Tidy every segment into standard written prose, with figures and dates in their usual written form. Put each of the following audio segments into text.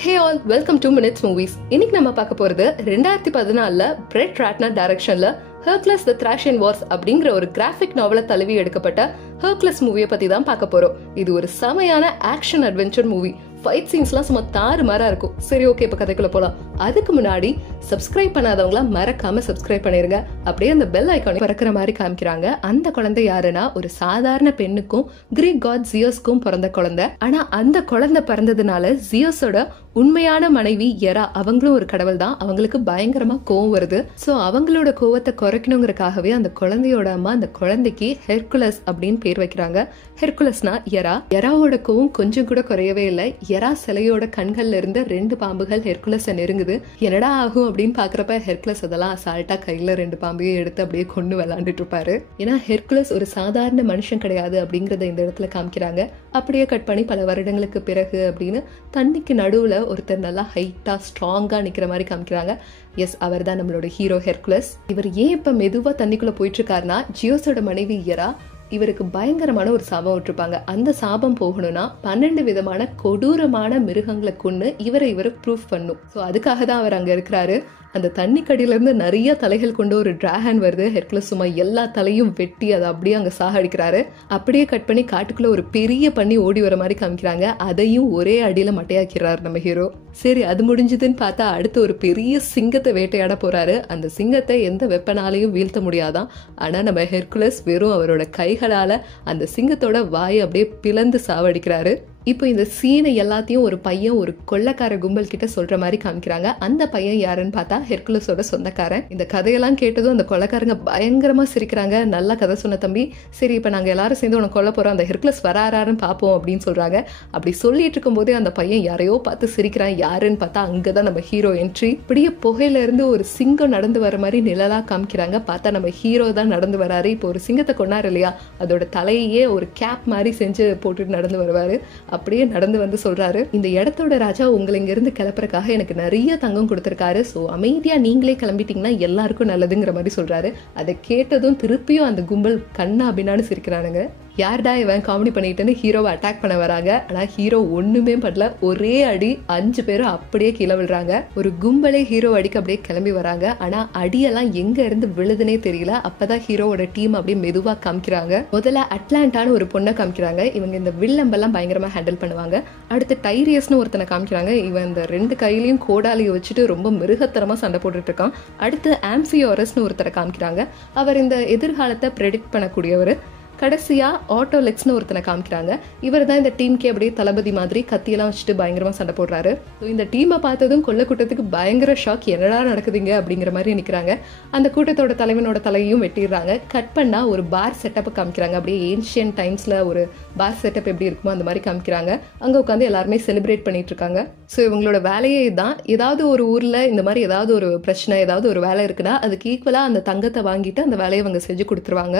Hey all, welcome two minutes movies. இன்னைக்கு நம்ம பார்க்க போறது 2014 பிரெட் ராட்னர் டைரக்ஷன்ல ஹெர்குலஸ் தி த்ராஷியன் வார்ஸ் அப்படிங்கிற ஒரு கிராஃபிக் நாவலை தழுவி எடுக்கப்பட்ட ஹெர்குலஸ் மூவியை பத்தி தான் பார்க்க போறோம். இது ஒரு செமையான ஆக்ஷன் அட்வென்ச்சர் மூவி. ஃபைட் சீன்ஸ்லாம் சும்மா தாறுமாறா இருக்கும். சரி, ஓகே, இப்ப கதைக்குள்ள போலாம். அதுக்கு முன்னாடி சப்ஸ்கிரைப் பண்ணாதவங்களா மறக்காம சப்ஸ்கிரைப் பண்ணிருங்க. அப்படியே அந்த பெல் ஐக்கானை பறக்கிற மாதிரி காமிக்கிறாங்க. அந்த குழந்தை யாருன்னா ஒரு சாதாரண பெண்ணுக்கும் கிரீக் காட் ஜியோஸ்க்கும் பிறந்த குழந்தை. ஆனா அந்த குழந்தை பிறந்ததுனால ஜியோஸோட உண்மையான மனைவி எரா, அவங்களும் ஒரு கடவுள் தான், அவங்களுக்கு பயங்கரமா கோவம் வருது. சோ அவங்களோட கோவத்தை குறைக்கணுங்கிறதுக்காகவே அந்த குழந்தையோட அம்மா அந்த குழந்தைக்கு ஹெர்குலஸ் அப்படின்னு பேர் வைக்கிறாங்க. ஹெர்குலஸ்னா எரா. எராவோட கோவம் கொஞ்சம் கூட குறையவே இல்லை. எரா சிலையோட கண்கள்ல இருந்து 2 பாம்புகள் ஹெர்குலஸை நெருங்குது. என்னடா ஆகும் அப்படின்னு பாக்குறப்ப ஹெர்குலஸ் அதெல்லாம் அசால்ட்டா கையில 2 பாம்பையும் எடுத்து அப்படியே கொண்டு விளையாண்டுட்டு இருப்பாரு. ஏன்னா ஹெர்குலஸ் ஒரு சாதாரண மனுஷன் கிடையாது அப்படிங்கறத இந்த இடத்துல காமிக்கிறாங்க. அப்படியே கட் பண்ணி பல வருடங்களுக்கு பிறகு அப்படின்னு தண்ணிக்கு நடுவுல ஒருத்தர் நல்லா ஹைட்டா ஸ்ட்ராங்கா நிக்கிற மாதிரி காமிக்கிறாங்க. எஸ், அவர் தான் நம்மளோட ஹீரோ ஹெர்குலஸ். இவர் ஏன் இப்ப மெதுவா தண்ணிக்குள்ள போயிட்டு இருக்காருன்னா, ஜியோஸோட மனைவி எரா இவருக்கு பயங்கரமான ஒரு சாபம் விட்டுருப்பாங்க. அந்த சாபம் போகணும்னா 12 விதமான கொடூரமான மிருகங்களை கொண்டு இவரை ப்ரூஃப் பண்ணும். ஸோ அதுக்காக தான் அவர் அங்க இருக்கிறாரு. அந்த தண்ணிக்கடியில இருந்து நிறைய தலைகள் கொண்டு ஒரு டிராகன் வருது. ஹெர்குலஸ் சும்மா எல்லா தலையும் வெட்டி அதை அப்படியே அங்க சாகடிக்கிறாரு. அப்படியே கட் பண்ணி காட்டுக்குள்ள ஒரு பெரிய பண்ணி ஓடி வர மாதிரி காமிக்கிறாங்க. அதையும் ஒரே அடியில மட்டையாக்கிறாரு நம்ம ஹீரோ. சரி, அது முடிஞ்சதுன்னு பார்த்தா அடுத்து ஒரு பெரிய சிங்கத்தை வேட்டையாட போறாரு. அந்த சிங்கத்தை எந்த வெப்பனாலையும் வீழ்த்த முடியாதான். ஆனா நம்ம ஹெர்குலஸ் வெறும் அவரோட கைகளால அந்த சிங்கத்தோட வாயை அப்படியே பிளந்து சாவடிக்கிறாரு. இப்போ இந்த சீனை எல்லாத்தையும் ஒரு பையன் ஒரு கொள்ளைக்கார கும்பல் கிட்ட சொல்ற மாதிரி காமிக்கிறாங்க. அந்த பையன் யாருன்னு பார்த்தா ஹெர்குலஸோட சொந்தக்காரன். இந்த கதையெல்லாம் கேட்டதும் அந்த கொள்ளைக்காரங்க பயங்கரமா சிரிக்கிறாங்க. நல்லா கதை சொன்ன தம்பி, சரி இப்ப நாங்க எல்லாரும் சேர்ந்து உனக்கு கொல்ல போறோம், அந்த ஹெர்குலஸ் வராருன்னு பாப்போம் அப்படின்னு சொல்றாங்க. அப்படி சொல்லிட்டு இருக்கும் போதே அந்த பையன் யாரையோ பார்த்து சிரிக்கிறான். யாருன்னு பார்த்தா அங்கதான் நம்ம ஹீரோ என்ட்ரி. இப்படியே புகையில இருந்து ஒரு சிங்கம் நடந்து வர மாதிரி நிழலா காமிக்கிறாங்க. பார்த்தா நம்ம ஹீரோ தான் நடந்து வராரு. இப்போ ஒரு சிங்கத்தை கொண்டாரு இல்லையா, அதோட தலையே ஒரு கேப் மாதிரி செஞ்சு போட்டுட்டு நடந்து வருவாரு. அப்படியே நடந்து வந்து சொல்றாரு, இந்த இடத்தோட ராஜா உங்களை இங்க இருந்து கிளப்புறதுக்காக எனக்கு நிறைய தங்கம் கொடுத்திருக்காரு. சோ அமைதியா நீங்களே கிளம்பிட்டீங்கன்னா எல்லாருக்கும் நல்லதுங்கிற மாதிரி சொல்றாரு. அதை கேட்டதும் திருப்பியும் அந்த கும்பல் கண்ணா அப்படின்னு சிரிக்கிறானுங்க. யார்டா இவன் காமெடி பண்ணிட்டுன்னு ஹீரோவை அட்டாக் பண்ண வராங்க. ஆனா ஹீரோ ஒண்ணுமே பண்ணல. ஒரே அடி 5 பேரும் அப்படியே கீழே விழுறாங்க. ஒரு கும்பலே ஹீரோ அடிக்க அப்படியே கிளம்பி வராங்க. ஆனா அடியெல்லாம் எங்க இருந்து விழுதுனே தெரியல. அப்பதான் ஹீரோவோட டீம் அப்படியே மெதுவா காமிக்கிறாங்க. முதல்ல அட்லாண்டான்னு ஒரு பொண்ணை காமிக்கிறாங்க. இவங்க இந்த வில்லம்பெல்லாம் பயங்கரமா ஹேண்டில் பண்ணுவாங்க. அடுத்து டைரியஸ்னு ஒருத்தனை காமிக்கிறாங்க. இவன் இந்த 2 கையிலையும் கோடாலியை வச்சுட்டு ரொம்ப மிருகத்தரமா சண்டை போட்டுட்டு இருக்கான். அடுத்து ஆம்பியோரஸ்னு ஒருத்தரை காமிக்கிறாங்க. அவர் இந்த எதிர்காலத்தை ப்ரெடிக்ட் பண்ணக்கூடியவர். கடைசியா ஆட்டோலெக்ஸ்னு ஒருத்தனை காமிக்கிறாங்க. இவர் தான் இந்த டீமுக்கே அப்படியே தளபதி மாதிரி கத்தியெல்லாம் வச்சுட்டு பயங்கரமா சண்டை போடுறாரு. இந்த டீமை பார்த்ததும் கொல்ல கூட்டத்துக்கு பயங்கர ஷாக். என்னடா நடக்குதுங்க அப்படிங்கிற மாதிரி நிக்கிறாங்க. அந்த கூட்டத்தோட தலைவனோட தலையையும் வெட்டிடுறாங்க. கட் பண்ணா ஒரு பார் செட்டப் காமிக்கிறாங்க. அப்படியே ஏன்ஷியன் டைம்ஸ்ல ஒரு பார் செட்டப் எப்படி இருக்குமோ அந்த மாதிரி காமிக்கிறாங்க. அங்க உட்காந்து எல்லாருமே செலிப்ரேட் பண்ணிட்டு இருக்காங்க. ஸோ இவங்களோட வேலையே தான், ஏதாவது ஒரு ஊர்ல இந்த மாதிரி ஏதாவது ஒரு பிரச்சனை, ஏதாவது ஒரு வேலை இருக்குன்னா அதுக்கு ஈக்குவலா அந்த தங்கத்தை வாங்கிட்டு அந்த வேலையை அவங்க செஞ்சு கொடுத்துருவாங்க.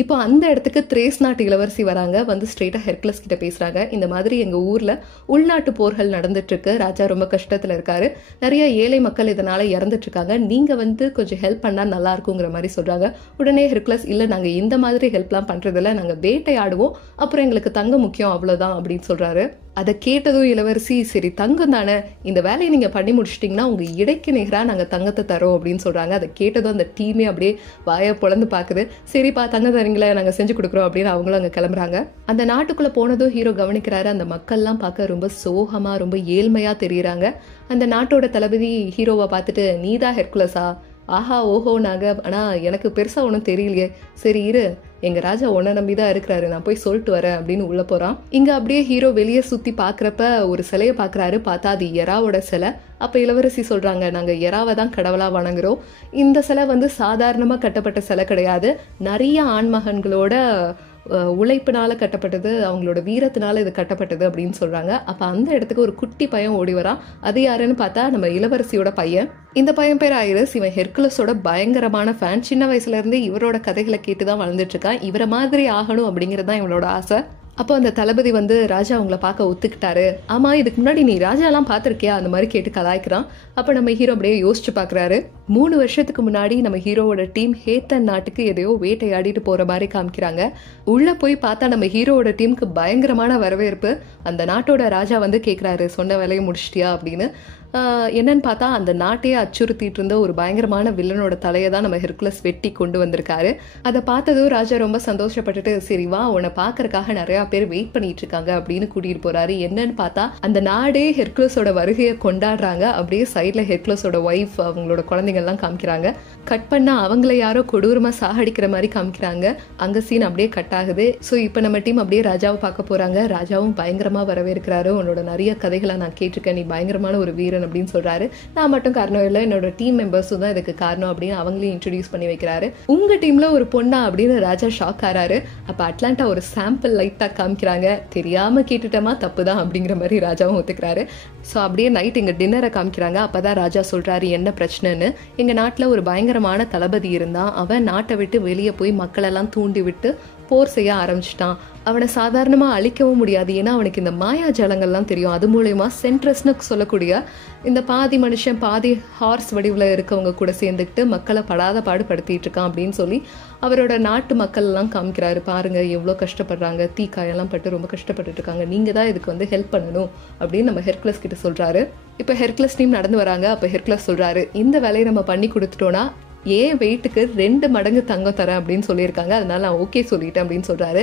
இப்போ அந்த இடத்துக்கு திரேஸ் நாட்டு இளவரசி வராங்க. வந்து ஸ்ட்ரெயிட்டா ஹெர்குலஸ் கிட்ட பேசுறாங்க. இந்த மாதிரி எங்க ஊர்ல உள்நாட்டு போர்கள் நடந்துட்டு இருக்கு, ராஜா ரொம்ப கஷ்டத்துல இருக்காரு, நிறைய ஏழை மக்கள் இதனால இறந்துட்டு இருக்காங்க, நீங்க வந்து கொஞ்சம் ஹெல்ப் பண்ணா நல்லா இருக்குங்கிற மாதிரி சொல்றாங்க. உடனே ஹெர்குலஸ், இல்ல நாங்க இந்த மாதிரி ஹெல்ப்லாம் பண்றதில்ல, நாங்க வேட்டையாடுவோம், அப்புறம் எங்களுக்கு தங்கம் முக்கியம், அவ்வளவுதான் அப்படின்னு சொல்றாரு. அதை கேட்டதும் இளவரசி, சரி தங்கம் தானே, இந்த வேலையை நீங்க பண்ணி முடிச்சிட்டீங்கன்னா உங்க இடைக்கு நிகரா நாங்க தங்கத்தை தரோம் அப்படின்னு சொல்றாங்க. அதை கேட்டதும் அந்த டீமே அப்படியே வாயை பொளந்து பாக்குது. சரிப்பா, தங்கம் தரீங்களா, நாங்க செஞ்சு கொடுக்குறோம் அப்படின்னு அவங்களும் அங்க கிளம்புறாங்க. அந்த நாட்டுக்குள்ள போனதும் ஹீரோ கவனிக்கிறாரு. அந்த மக்கள்லாம் பார்க்க ரொம்ப சோகமா ரொம்ப ஏழ்மையா தெரியுறாங்க. அந்த நாட்டோட தளபதி ஹீரோவை பார்த்துட்டு, நீதான் ஹெர்குலஸா, ஆஹா ஓஹோ நாங்க, ஆனா எனக்கு பெருசா ஒன்றும் தெரியலையே, சரி இரு, எங்க ராஜா உன்னை நம்பிதான் இருக்கிறாரு, நான் போய் சொல்லிட்டு வரேன் அப்படின்னு உள்ள போறான். இங்க அப்படியே ஹீரோ வெளியே சுத்தி பாக்குறப்ப ஒரு சிலையை பாக்குறாரு. பார்த்தா அது எராவோட சிலை. அப்ப இளவரசி சொல்றாங்க, நாங்க எராவை தான் கடவுளா வணங்குறோம். இந்த சிலை வந்து சாதாரணமா கட்டப்பட்ட சிலை கிடையாது, நிறைய ஆண்மகன்களோட உழைப்பினால கட்டப்பட்டது, அவங்களோட வீரத்தினால இது கட்டப்பட்டது அப்படின்னு சொல்றாங்க. அப்ப அந்த இடத்துக்கு ஒரு குட்டி பையன் ஓடி வரான். அது யாருன்னு பார்த்தா நம்ம இளவரசியோட பையன். இந்த பையன் பேர் ஐரஸ். இவன் ஹெர்குலஸோட பயங்கரமான ஃபேன். சின்ன வயசுல இருந்து இவரோட கதைகளை கேட்டுதான் வளர்ந்துட்டு இருக்கான். இவரை மாதிரி ஆகணும் அப்படிங்கிறது தான் இவனோட ஆசை. அப்போ அந்த தளபதி வந்து ராஜா உங்களை பார்க்க ஒத்துக்கிட்டாரு. ஆமா, இதுக்கு முன்னாடி நீ ராஜா எல்லாம் பார்த்திருக்கியா அந்த மாதிரி கேட்டு கலாய்க்கிறான். அப்ப நம்ம ஹீரோ அப்படியே யோசிச்சு பாக்குறாரு. 3 வருஷத்துக்கு முன்னாடி நம்ம ஹீரோவோட டீம் ஹேத்தன் நாட்டுக்கு எதையோ வேட்டையாடிட்டு போற மாதிரி காமிக்கிறாங்க. உள்ள போய் பார்த்தா நம்ம ஹீரோவோட டீமுக்கு பயங்கரமான வரவேற்பு. அந்த நாட்டோட ராஜா வந்து கேட்குறாரு, சொன்ன வேலையை முடிச்சிட்டியா அப்படின்னு. என்னன்னு பார்த்தா அந்த நாட்டையே அச்சுறுத்திட்டு இருந்த ஒரு பயங்கரமான வில்லனோட தலையை தான் நம்ம ஹெர்குலஸ் வெட்டி கொண்டு வந்திருக்காரு. அதை பார்த்ததும் ராஜா ரொம்ப சந்தோஷப்பட்டுட்டு, சரி வா, உன்னை பார்க்கறதுக்காக நிறைய பேர் வெயிட் பண்ணிட்டு இருக்காங்க அப்படின்னு கூட்டிட்டு போறாரு. என்னன்னு பார்த்தா அந்த நாடே ஹெர்குலஸோட வருகையை கொண்டாடுறாங்க. அப்படியே சைட்ல ஹெர்குலஸோட ஒய்ஃப், அவங்களோட குழந்தைங்கள்லாம் காமிக்கிறாங்க. கட் பண்ணா அவங்கள யாரோ கொடூரமா சாகடிக்கிற மாதிரி காமிக்கிறாங்க. அங்க சீன் அப்படியே கட் ஆகுது. ஸோ இப்போ நம்ம டீம் அப்படியே ராஜாவை பார்க்க போறாங்க. ராஜாவும் பயங்கரமா வரவேற்கிறாரு. உன்னோட நிறைய கதைகளை நான் கேட்டிருக்கேன், நீ பயங்கரமான ஒரு வீரன் அப்படின்னு சொல்றாரு. நான் மட்டும் காரணம் இல்லை, என்னோட டீம் மெம்பர்ஸும் தான் இதுக்கு காரணம் அப்படின்னு அவங்களையும் இன்ட்ரோடியூஸ் பண்ணி வைக்கிறாரு. உங்க டீம்ல ஒரு பொண்ணா அப்படின்னு ராஜா ஷாக் ஆறாரு. அப்ப அட்லாண்டா ஒரு சாம்பிள் லைட்டா காமிக்கிறாங்க. தெரியாம கேட்டுட்டமா, தப்புதான் அப்படிங்கிற மாதிரி ராஜாவும் ஒத்துக்கிறாரு. ஸோ அப்படியே நைட் எங்க டின்னரை காமிக்கிறாங்க. அப்பதான் ராஜா சொல்றாரு என்ன பிரச்சனைன்னு. எங்க நாட்டுல ஒரு பயங்கரமான தளபதி இருந்தான். அவன் நாட்டை விட்டு வெளியே போய் மக்களெல்லாம் தூண்டி விட்டு போர் செய்ய ஆரம்பிச்சிட்டான். அவனை சாதாரணமா அழிக்கவும் முடியாது, ஏன்னா அவனுக்கு இந்த மாயாஜாலங்கள்லாம் தெரியும். அது மூலயமா சென்ட்ரஸ்னு சொல்லக்கூடிய இந்த பாதி மனுஷன் பாதி ஹார்ஸ் வடிவில் இருக்கவங்க கூட சேர்ந்துக்கிட்டு மக்களை படாத பாடுபடுத்திட்டு இருக்கான் அப்படின்னு சொல்லி அவரோட நாட்டு மக்கள் எல்லாம் காமிக்கிறாரு. பாருங்க எவ்வளோ கஷ்டப்படுறாங்க, தீக்காயெல்லாம் பட்டு ரொம்ப கஷ்டப்பட்டுட்டு இருக்காங்க, நீங்க தான் இதுக்கு வந்து ஹெல்ப் பண்ணணும் அப்படின்னு நம்ம ஹெர்குலஸ் கிட்ட சொல்றாரு. இப்போ ஹெர்குலஸ் டீம் நடந்து வராங்க. அப்போ ஹெர்குலஸ் சொல்றாரு, இந்த வேலையை நம்ம பண்ணி கொடுத்துட்டோம்னா ஏன் வெயிட்டுக்கு 2 மடங்கு தங்கம் தரேன் அப்படின்னு சொல்லியிருக்காங்க, அதனால நான் ஓகே சொல்லிட்டேன் அப்படின்னு சொல்றாரு.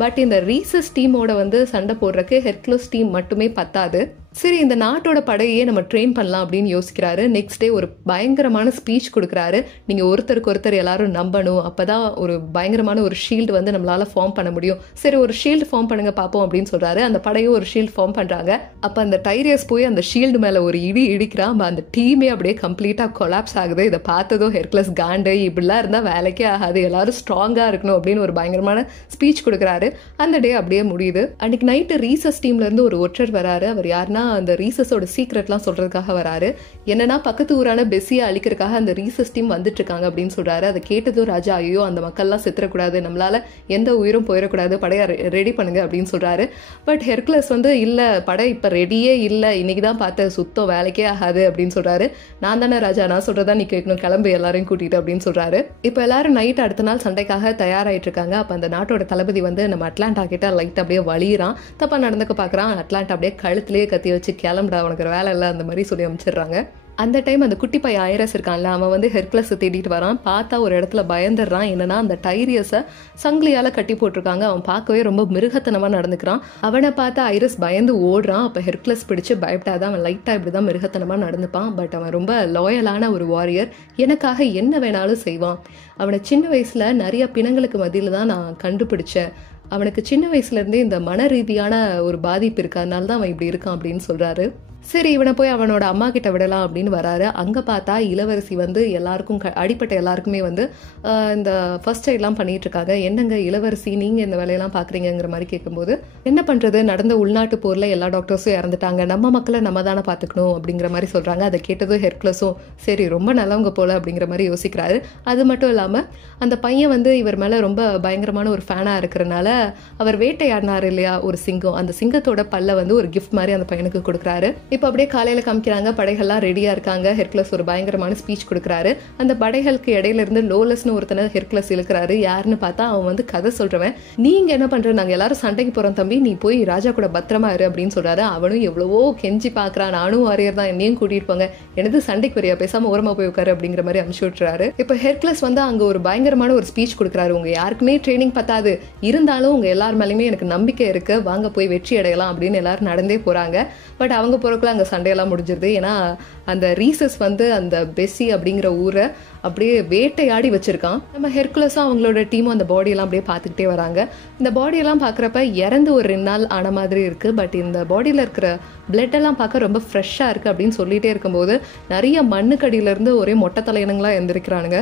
பட் இந்த ரீசஸ் டீமோட வந்து சண்டை போடுறதுக்கு ஹெர்குலஸ் டீம் மட்டுமே பத்தாது. சரி, இந்த நாட்டோட படையே நம்ம ட்ரெயின் பண்ணலாம் அப்படின்னு யோசிக்கிறாரு. நெக்ஸ்ட் டே ஒரு பயங்கரமான ஸ்பீச் கொடுக்குறாரு. நீங்க ஒருத்தருக்கு ஒருத்தர் எல்லாரும் நம்பணும், அப்பதான் ஒரு பயங்கரமான ஒரு ஷீல்டு வந்து நம்மளால ஃபார்ம் பண்ண முடியும். சரி, ஒரு ஷீல்டு ஃபார்ம் பண்ணுங்க பார்ப்போம் அப்படின்னு சொல்றாரு. அந்த படையும் ஒரு ஷீல்டு ஃபார்ம் பண்றாங்க. அப்ப அந்த டைரியஸ் போய் அந்த ஷீல்டு மேல ஒரு இடிக்கிறான். அந்த டீமே அப்படியே கம்ப்ளீட்டா கொலாப்ஸ் ஆகுது. இதை பார்த்ததும் ஹெர்குலஸ் காண்டு, இப்படிலாம் இருந்தா வேலைக்கே ஆகாது, எல்லாரும் ஸ்ட்ராங்கா இருக்கணும் அப்படின்னு ஒரு பயங்கரமான ஸ்பீச் கொடுக்குறாரு. அந்த டே அப்படியே முடியுது. அன்னைக்கு நைட்டு ரீசஸ் டீம்ல இருந்து ஒரு ஒற்றர் வராரு. அவர் யாருன்னா அந்த ரீசஸோட சீக்ரெட்லாம் சொல்றதுக்காக வராரு. என்னன்னா பக்கத்து ஊரான பெஸ்ஸியை அழிக்கிறதுக்காக அந்த ரீசஸ் டீம் வந்துட்டு இருக்காங்க அப்படின்னு சொல்றாரு. அதை கேட்டதும் ராஜா, ஐயோ அந்த மக்கள்லாம் செத்துறக்கூடாது, நம்மளால எந்த உயிரும் போயிடக்கூடாது, படையை ரெடி பண்ணுங்க அப்படின்னு சொல்றாரு. பட் ஹெர்குலஸ் வந்து இல்ல, படை இப்ப ரெடியே இல்லை, இன்னைக்குதான் பார்த்த, சுத்தம் வேலைக்கே ஆகாது அப்படின்னு சொல்றாரு. நான் தானே ராஜா, நான் சொல்றதா நீ கேட்கணும், கிளம்பு எல்லாரையும் கூட்டிட்டு அப்படின்னு சொல்றாரு. இப்ப எல்லாரும் நைட் அடுத்த நாள் சண்டைக்காக தயாராயிட்டு இருக்காங்க. அப்ப அந்த நாட்டோட தளபதி வந்து நம்ம அட்லாண்டா கிட்ட லைட் அப்படியே வலிறான், தப்பா நடந்துக்க பாக்குறான். அட்லாண்டா அப்படியே கழுத்திலேயே கத்தி வச்சு கிளம்புடா, உனக்கு வேலை இல்லை அந்த மாதிரி சொல்லி அமைச்சிடுறாங்க. அந்த டைம் அந்த குட்டி பையன் ஐரஸ் இருக்கான்ல, அவன் வந்து ஹெர்குலஸ் தேடிட்டு வரான். பார்த்தா ஒரு இடத்துல பயந்துடுறான். என்னன்னா அந்த டைரியஸை சங்கிலியால கட்டி போட்டிருக்காங்க. அவன் பார்க்கவே ரொம்ப மிருகத்தனமா நடந்துக்கிறான். அவனை பார்த்து ஐரஸ் பயந்து ஓடுறான். அப்ப ஹெர்குலஸ் பிடிச்சு பயப்படாதான், அவன் லைட்டா இப்படிதான் மிருகத்தனமா நடந்துப்பான். பட் அவன் ரொம்ப லாயலான ஒரு வாரியர், எனக்காக என்ன வேணாலும் செய்வான். அவனை சின்ன வயசுல நிறைய பிணங்களுக்கு மத்தியில தான் நான் கண்டுபிடிச்சேன். அவனுக்கு சின்ன வயசுல இருந்தே இந்த மன ரீதியான ஒரு பாதிப்பு இருக்கு, அதனால தான் அவன் இப்படி இருக்கான் அப்படின்னு சொல்றாரு. சரி, இவனை போய் அவனோட அம்மா கிட்ட விடலாம் அப்படின்னு வராரு. அங்க பார்த்தா இளவரசி வந்து எல்லாருக்கும் அடிப்பட்ட எல்லாருக்குமே வந்து இந்த ஃபர்ஸ்ட் எய்ட்லாம் பண்ணிட்டு இருக்காங்க. என்னங்க இளவரசி, நீங்க இந்த வேலையெல்லாம் பாக்குறீங்கிற மாதிரி கேட்கும்போது, என்ன பண்றது, நடந்த உள்நாட்டு போர்ல எல்லா டாக்டர்ஸும் இறந்துட்டாங்க, நம்ம மக்களை நம்ம தானே பாத்துக்கணும் அப்படிங்கிற மாதிரி சொல்றாங்க. அதை கேட்டதும் ஹெர்குலஸும் சரி ரொம்ப நல்லவங்க போல அப்படிங்கிற மாதிரி யோசிக்கிறாரு. அது மட்டும் இல்லாம அந்த பையன் வந்து இவர் மேல ரொம்ப பயங்கரமான ஒரு ஃபேனா இருக்கிறனால அவர் வேட்டையாடினார் இல்லையா ஒரு சிங்கம், அந்த சிங்கத்தோட பல்ல வந்து ஒரு கிஃப்ட் மாதிரி அந்த பையனுக்கு கொடுக்குறாரு. இப்போ அப்படியே காலையில காமிக்கிறாங்க, படைகள்லாம் ரெடியா இருக்காங்க. ஹெர்குலஸ் ஒரு பயங்கரமான ஸ்பீச் கொடுக்குறாரு. அந்த படைகளுக்கு இடையில இருந்து லோலஸ்னு ஒருத்தனை ஹெர்குலஸ் இழுக்கிறாரு. யாருன்னு பார்த்தா அவன் வந்து கதை சொல்றவன். நீங்க என்ன பண்ற, நாங்க எல்லாரும் சண்டைக்கு போறோம் தம்பி, நீ போய் ராஜா கூட பத்திரமா இரு அப்படின்னு சொல்றாரு. அவனும் எவ்வளவோ கெஞ்சி பாக்குறான், நானும் வாரியர் தான், என்னையும் கூட்டிட்டு போங்க, எனது சண்டைக்கு வரையா, பேசாம ஓரமா போய் உட்காரு அப்படிங்கிற மாதிரி அனுப்பிச்சு விட்டுறாரு. இப்போ ஹெர்குலஸ் வந்து அங்க ஒரு பயங்கரமான ஒரு ஸ்பீச் கொடுக்குறாரு. உங்க யாருக்குமே ட்ரைனிங் பத்தாது, இருந்தாலும் உங்க எல்லார் மேலேயுமே எனக்கு நம்பிக்கை இருக்கு, வாங்க போய் வெற்றி அடையலாம் அப்படின்னு எல்லாரும் நடந்தே போறாங்க. பட் அவங்க போறக்குள்ள அங்க சண்டையெல்லாம் முடிஞ்சிருது. ஏன்னா அந்த ரீசஸ் வந்து அந்த பெஸ்ஸி அப்படிங்கிற ஊரை அப்படியே வேட்டையாடி வச்சிருக்கான். நம்ம ஹெர்குலஸும் அவங்களோட டீமும் அந்த பாடியெல்லாம் அப்படியே பார்த்துக்கிட்டே வராங்க. இந்த பாடியெல்லாம் பார்க்குறப்ப இறந்து ஒரு 2 நாள் ஆன மாதிரி இருக்கு. பட் இந்த பாடியில் இருக்கிற பிளட் எல்லாம் பார்க்க ரொம்ப ஃப்ரெஷ்ஷாக இருக்கு அப்படின்னு சொல்லிட்டே இருக்கும்போது நிறைய மண்ணுக்கடியிலேருந்து ஒரே மொட்டை தலையணுங்களா எழுந்திருக்கிறானுங்க.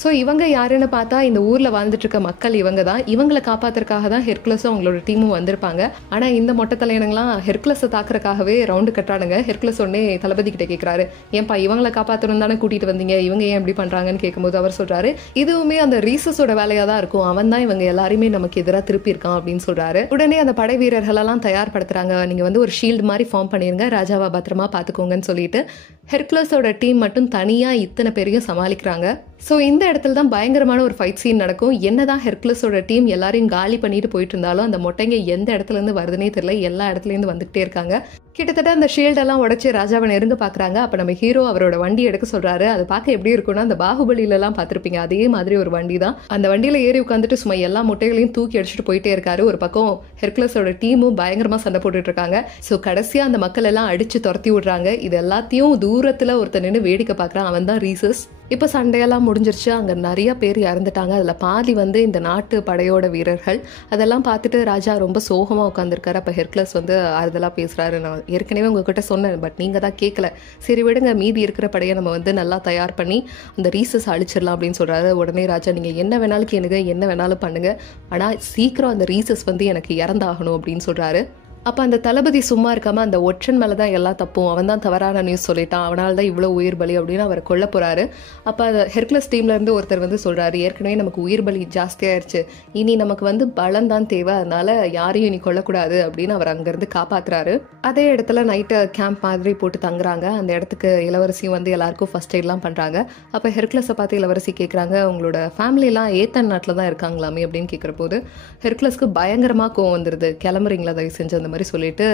ஸோ இவங்க யாருன்னு பார்த்தா இந்த ஊரில் வாழ்ந்துட்டு இருக்க மக்கள் இவங்க தான். இவங்களை காப்பாத்துறதுக்காக தான் ஹெர்குலஸும் அவங்களோட டீமும் வந்திருப்பாங்க. ஆனால் இந்த மொட்டை தலையனுங்களாம் ஹெர்குலஸை தாக்குறதுக்காகவே ரவுண்டு கட்டுறானுங்க. ஹெர்குலஸ் உடனே தளபதி கிட்ட கேட்குறாரு, ஏன்பா இவங்களை காப்பாற்றணும் தானே கூட்டிட்டு வந்தீங்க, இவங்க ஏன் எப்படி பண்றாங்கன்னு கேட்கும்போது அவர் சொல்றாரு, இதுவுமே அந்த ரீசஸோட வேலையா தான் இருக்கும், அவன் தான் இவங்க எல்லாருமே நமக்கு எதிராக திருப்பி இருக்கான் அப்படின்னு சொல்றாரு. உடனே அந்த படை வீரர்கள் எல்லாம் தயார்படுத்துறாங்க, நீங்க வந்து ஒரு ஷீல்டு மாதிரி ஃபார்ம் பண்ணிருங்க, ராஜாவா பத்திரமா பாத்துக்கோங்கன்னு சொல்லிட்டு ஹெர்குலஸோட டீம் மட்டும் தனியா இத்தனை பேரையும் சமாளிக்கிறாங்க. ஸோ இந்த இடத்துல தான் பயங்கரமான ஒரு ஃபைட் சீன் நடக்கும். என்னதான் ஹெர்குலஸோட டீம் எல்லாரையும் காலி பண்ணிட்டு போயிட்டு இருந்தாலும் அந்த மொட்டைங்க எந்த இடத்துல இருந்து வருதுன்னே தெரியல, எல்லா இடத்துல இருந்து வந்துகிட்டே இருக்காங்க. கிட்டத்தட்ட அந்த ஷீல்டெல்லாம் உடச்சி ராஜாவை நெருங்க பாக்குறாங்க. அப்ப நம்ம ஹீரோ அவரோட வண்டி எடுக்க சொல்றாரு. அது பார்க்க எப்படி இருக்கும்னா அந்த பாகுபலியில எல்லாம் பார்த்திருப்பீங்க, அதே மாதிரி ஒரு வண்டி தான். அந்த வண்டியில ஏறி உட்காந்துட்டு சும்மா எல்லா முட்டைகளையும் தூக்கி அடிச்சுட்டு போயிட்டே இருக்காரு. ஒரு பக்கம் ஹெர்குலஸோட டீமும் பயங்கரமா சண்டை போட்டுட்டு இருக்காங்க. ஸோ கடைசியா அந்த மக்கள் எல்லாம் அடிச்சு துரத்தி விடுறாங்க. இது எல்லாத்தையும் தூரத்துல ஒருத்தர் நின்று வேடிக்கை பார்க்கறான், அவன் தான் ரீசஸ். இப்போ சண்டையெல்லாம் முடிஞ்சிருச்சு, அங்கே நிறைய பேர் இறந்துட்டாங்க. அதில் பாதி வந்து இந்த நாட்டு படையோட வீரர்கள். அதெல்லாம் பார்த்துட்டு ராஜா ரொம்ப சோகமாக உட்காந்துருக்காரு. அப்போ ஹெர்குலஸ் வந்து அதெல்லாம் பேசுகிறாரு, நான் ஏற்கனவே உங்ககிட்ட சொன்னேன், பட் நீங்கள் தான் கேட்கல, சரி விடுங்க, மீதி இருக்கிற படையை நம்ம வந்து நல்லா தயார் பண்ணி அந்த ரீசஸ் அழிச்சிடலாம் அப்படின்னு சொல்கிறாரு. உடனே ராஜா, நீங்கள் என்ன வேணாலும் கேளுங்க, என்ன வேணாலும் பண்ணுங்க, ஆனால் சீக்கிரம் அந்த ரீசஸ் வந்து எனக்கு இறந்தாகணும் அப்படின்னு சொல்கிறாரு. அப்போ அந்த தளபதி சும்மா இருக்காம அந்த ஒற்றன் மேலே தான் எல்லாம் தப்பும், அவன் தான் தவறான நியூஸ் சொல்லிட்டான், அவனால் தான் இவ்வளோ உயிர் பலி அப்படின்னு அவரை கொல்ல போகிறாரு. அப்போ அந்த ஹெர்குலஸ் டீம்லேருந்து ஒருத்தர் வந்து சொல்கிறாரு, ஏற்கனவே நமக்கு உயிர் பலி ஜாஸ்தியாயிருச்சு, இனி நமக்கு வந்து பலம் தான் தேவை, அதனால யாரையும் இனி கொல்லக்கூடாது அப்படின்னு அவர் அங்கேருந்து காப்பாற்றுறாரு. அதே இடத்துல நைட்டு கேம்ப் மாதிரி போட்டு தங்குறாங்க. அந்த இடத்துக்கு இளவரசியும் வந்து எல்லாருக்கும் ஃபர்ஸ்ட் எய்ட்லாம் பண்ணுறாங்க. அப்போ ஹெர்குலஸை பார்த்து இளவரசி கேட்குறாங்க, உங்களோட ஃபேமிலியெல்லாம் ஏத்தன் நாட்டில் தான் இருக்காங்களாமே அப்படின்னு கேட்குற போது ஹெர்குலஸ்க்கு பயங்கரமாக கோவம் வந்துடுது. கிளம்புறீங்களா தயவு செஞ்சு அந்த மாதிரி சொல்லிட்டு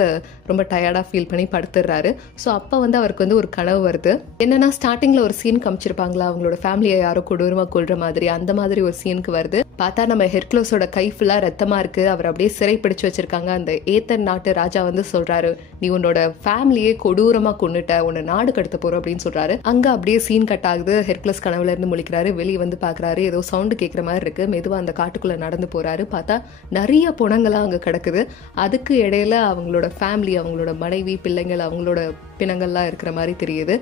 ரொம்ப டயர்டாக ஃபீல் பண்ணி படுத்துடுறாரு. ஸோ அப்போ வந்து அவருக்கு வந்து ஒரு கனவு வருது. என்னன்னா ஸ்டார்டிங்கில் ஒரு சீன் காமிச்சிருப்பாங்களா, அவங்களோட ஃபேமிலியை யாரோ கொடூரமாக கொள்ற மாதிரி, அந்த மாதிரி ஒரு சீனுக்கு வருது. பார்த்தா நம்ம ஹெர்குலஸோட கை ஃபுல்லாக ரத்தமாக இருக்குது, அவர் அப்படியே சிறை பிடிச்சு வச்சிருக்காங்க. அந்த ஏத்தன் நாட்டு ராஜா வந்து சொல்கிறாரு, நீ உன்னோட ஃபேமிலியே கொடூரமாக கொண்டுட்ட, உன்னை நாடு கடத்த போகிற அப்படின்னு சொல்கிறாரு. அங்கே அப்படியே சீன் கட் ஆகுது. ஹெர்குலஸ் கனவுல இருந்து முழிக்கிறாரு, வெளியே வந்து பார்க்குறாரு, ஏதோ சவுண்டு கேட்குற மாதிரி இருக்குது. மெதுவாக அந்த காட்டுக்குள்ளே நடந்து போகிறாரு. பார்த்தா நிறைய புணங்களாக அங்கே கிடக்குது. அதுக்கு இடையில அவங்களோட ஃபேமிலி, அவங்களோட மனைவி, பிள்ளைங்கள், அவங்களோட பிணங்கள்லாம் இருக்கிற மாதிரி தெரியுது.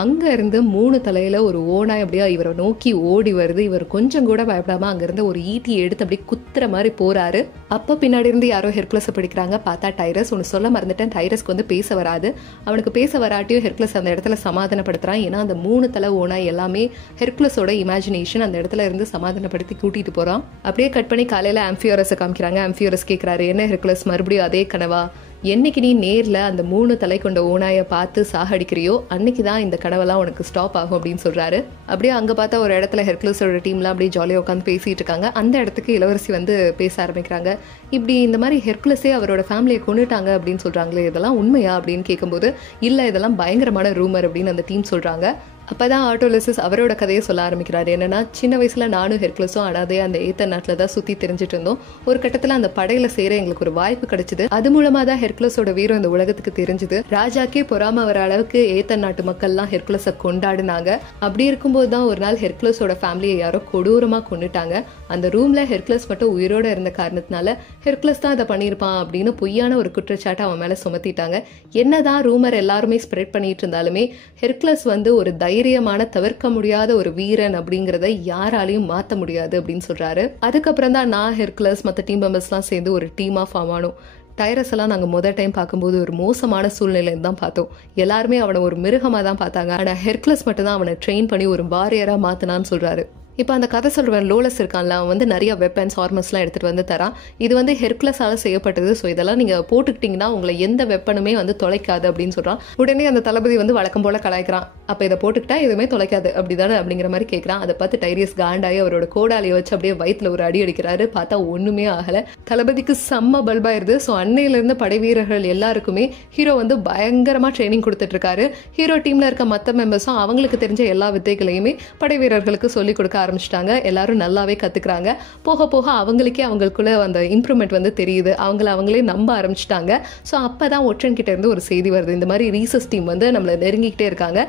அங்க இருந்து 3 தலையில ஒரு ஓனாய் அப்படியே இவரை நோக்கி ஓடி வருது. இவர் கொஞ்சம் கூட பயப்படாம அங்க இருந்து ஒரு ஈட்டியை எடுத்து அப்படியே குத்துற மாதிரி போறாரு. அப்ப பின்னாடி இருந்து யாரோ ஹெர்குலஸை பிடிக்கிறாங்க. பார்த்தா டைரஸ். ஒன்னு சொல்ல மறந்துட்டேன், டைரஸ்க்கு வந்து பேச வராது. அவனுக்கு பேச வராட்டியும் ஹெர்குலஸ் அந்த இடத்துல சமாதானப்படுத்துறான். ஏன்னா அந்த 3 தலை ஓனாய் எல்லாமே ஹெர்குலஸோட இமேஜினேஷன். அந்த இடத்துல இருந்து சமாதானப்படுத்தி கூட்டிட்டு போறான். அப்படியே கட் பண்ணி காலையில ஆம்பியோரஸை காமிக்கிறாங்க. ஆம்பியோரஸ் கேட்கிறாரு, என்ன ஹெர்குலஸ் மறுபடியும் அதே கனவா? என்னைக்கு நீ நேர்ல அந்த 3 தலை கொண்ட ஓனாயை பார்த்து சாகடிக்கிறியோ அன்னைக்கு தான் இந்த கனவெல்லாம் உனக்கு ஸ்டாப் ஆகும் அப்படின்னு சொல்றாரு. அப்படியே அங்க பார்த்தா ஒரு இடத்துல ஹெர்குலஸோட டீம்லாம் அப்படியே ஜாலியாக உட்காந்து பேசிட்டு இருக்காங்க. அந்த இடத்துக்கு இளவரசி வந்து பேச ஆரம்பிக்கிறாங்க. இப்படி இந்த மாதிரி ஹெர்குலஸே அவரோட ஃபேமிலியை கொண்டுட்டாங்க அப்படின்னு சொல்றாங்களே, இதெல்லாம் உண்மையா அப்படின்னு கேட்கும்போது, இல்ல இதெல்லாம் பயங்கரமான ரூமர் அப்படின்னு அந்த டீம் சொல்றாங்க. அப்பதான் ஆட்டோலிசஸ் அவரோட கதையை சொல்ல ஆரம்பிக்கிறாரு. என்னன்னா, சின்ன வயசுல நானும் ஹெர்குலஸும் அனாதையா அந்த ஏத்தன் நாட்டில் தான் சுத்தி தெரிஞ்சுட்டு இருந்தோம். ஒரு கட்டத்துல அந்த படையில சேர எங்களுக்கு ஒரு வாய்ப்பு கிடைச்சது. அது மூலமா தான் ஹெர்குலஸோட வீரம் இந்த உலகத்துக்கு தெரிஞ்சது. ராஜாக்கே பொறாம வர அளவுக்கு ஏத்தன் நாட்டு மக்கள்லாம் ஹெர்குலஸை கொண்டாடினாங்க. அப்படி இருக்கும்போது தான் ஒரு நாள் ஹெர்குலஸோட ஃபேமிலியை யாரோ கொடூரமா கொண்டுட்டாங்க. அந்த ரூம்ல ஹெர்குலஸ் மட்டும் உயிரோட இருந்த காரணத்தினால ஹெர்குலஸ் தான் அதை பண்ணியிருப்பான் அப்படின்னு பொய்யான ஒரு குற்றச்சாட்டை அவன் மேல சுமத்திட்டாங்க. என்னதான் ரூமர் எல்லாருமே ஸ்ப்ரெட் பண்ணிட்டு இருந்தாலுமே ஹெர்குலஸ் வந்து ஒரு தைரியமான தவிர்க்க முடியாத ஒரு வீரன் அப்படிங்கறத யாராலையும் மாத்த முடியாது அப்படின்னு சொல்றாரு. அதுக்கப்புறம் தான் நான் ஹெர்குலஸ் மற்ற டீம் மெம்பர்ஸ் எல்லாம் சேர்ந்து ஒரு டீமா ஃபார்ம் ஆனோம். டைரஸ் எல்லாம் நாங்கள் முதல் டைம் பார்க்கும்போது ஒரு மோசமான சூழ்நிலைன்னு தான் பார்த்தோம். எல்லாருமே அவனை ஒரு மிருகமாக தான் பார்த்தாங்க. ஆனால் ஹெர்குலஸ் மட்டும் தான் அவனை ட்ரெயின் பண்ணி ஒரு வாரியராக மாத்தினான்னு சொல்றாரு. இப்போ அந்த கதை சொல்றவன் லோலஸ் இருக்கான்ல, அவன் வந்து நிறைய வெப்பன்ஸ் ஆர்மர்ஸ்லாம் எடுத்துட்டு வந்து தரான். இது வந்து ஹெர்குலஸால செய்யப்பட்டது. ஸோ இதெல்லாம் நீங்க போட்டுக்கிட்டீங்கன்னா உங்களை எந்த வெப்பனுமே வந்து தொலைக்காது அப்படின்னு சொல்றான். உடனே அந்த தளபதி வந்து வழக்கம் போல கலாய்க்கிறான். அப்போ இதை போட்டுக்கிட்டா எதுவுமே தொலைக்காது அப்படிதானே அப்படிங்கிற மாதிரி கேட்கறான். அதை பார்த்து டைரியஸ் காண்டாயி அவரோட கோடாலியை வச்சு அப்படியே வயிற்றுல ஒரு அடி அடிக்கிறாரு. பார்த்தா ஒண்ணுமே ஆகல. தளபதிக்கு செம்ம பல்பாயிருது. ஸோ அன்னையில இருந்து படை வீரர்கள் எல்லாருக்குமே ஹீரோ வந்து பயங்கரமா ட்ரைனிங் கொடுத்துட்டு இருக்காரு. ஹீரோ டீம்ல இருக்க மற்ற மெம்பர்ஸும் அவங்களுக்கு தெரிஞ்ச எல்லா வித்தைகளையுமே படை வீரர்களுக்கு சொல்லிக் கொடுக்க ஆரம்பிச்சிட்டாங்க. எல்லாரும் நல்லாவே கத்துக்கிறாங்க. போக போக அவங்களுக்குள்ள அந்த இம்ப்ரூவ்மெண்ட் வந்து தெரியுது. அவங்களே நம்ப ஆரம்பிச்சிட்டாங்க. ஸோ அப்பதான் ஒற்றன் கிட்ட இருந்து ஒரு செய்தி வருது, இந்த மாதிரி ரீசஸ் டீம் வந்து நம்மளை நெருங்கிக்கிட்டே இருக்காங்க,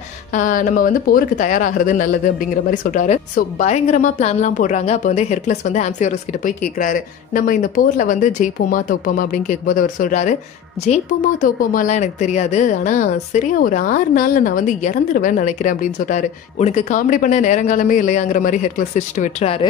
நம்ம வந்து போருக்கு தயாராகிறது நல்லது அப்படிங்கிற மாதிரி சொல்றாரு. ஸோ பயங்கரமா பிளான்லாம் போடுறாங்க. அப்போ வந்து ஹெர்குலஸ் வந்து ஆம்பியோரஸ் கிட்ட போய் கேட்கிறாரு, நம்ம இந்த போர்ல வந்து ஜெயிப்போமா தோப்போமா அப்படின்னு கேட்கும்போது அவர் சொல்றாரு, ஜெயிப்போமா தோப்போமாலாம் எனக்கு தெரியாது, ஆனால் சரியா ஒரு 6 நாளில் நான் வந்து இறந்துருவேன்னு நினைக்கிறேன் அப்படின்னு சொல்கிறாரு. உனக்கு காமெடி பண்ண நேரங்காலமே இல்லையாங்கிற மாதிரி ஹெர்குலஸ் சிரிச்சுட்டு விட்டுறாரு.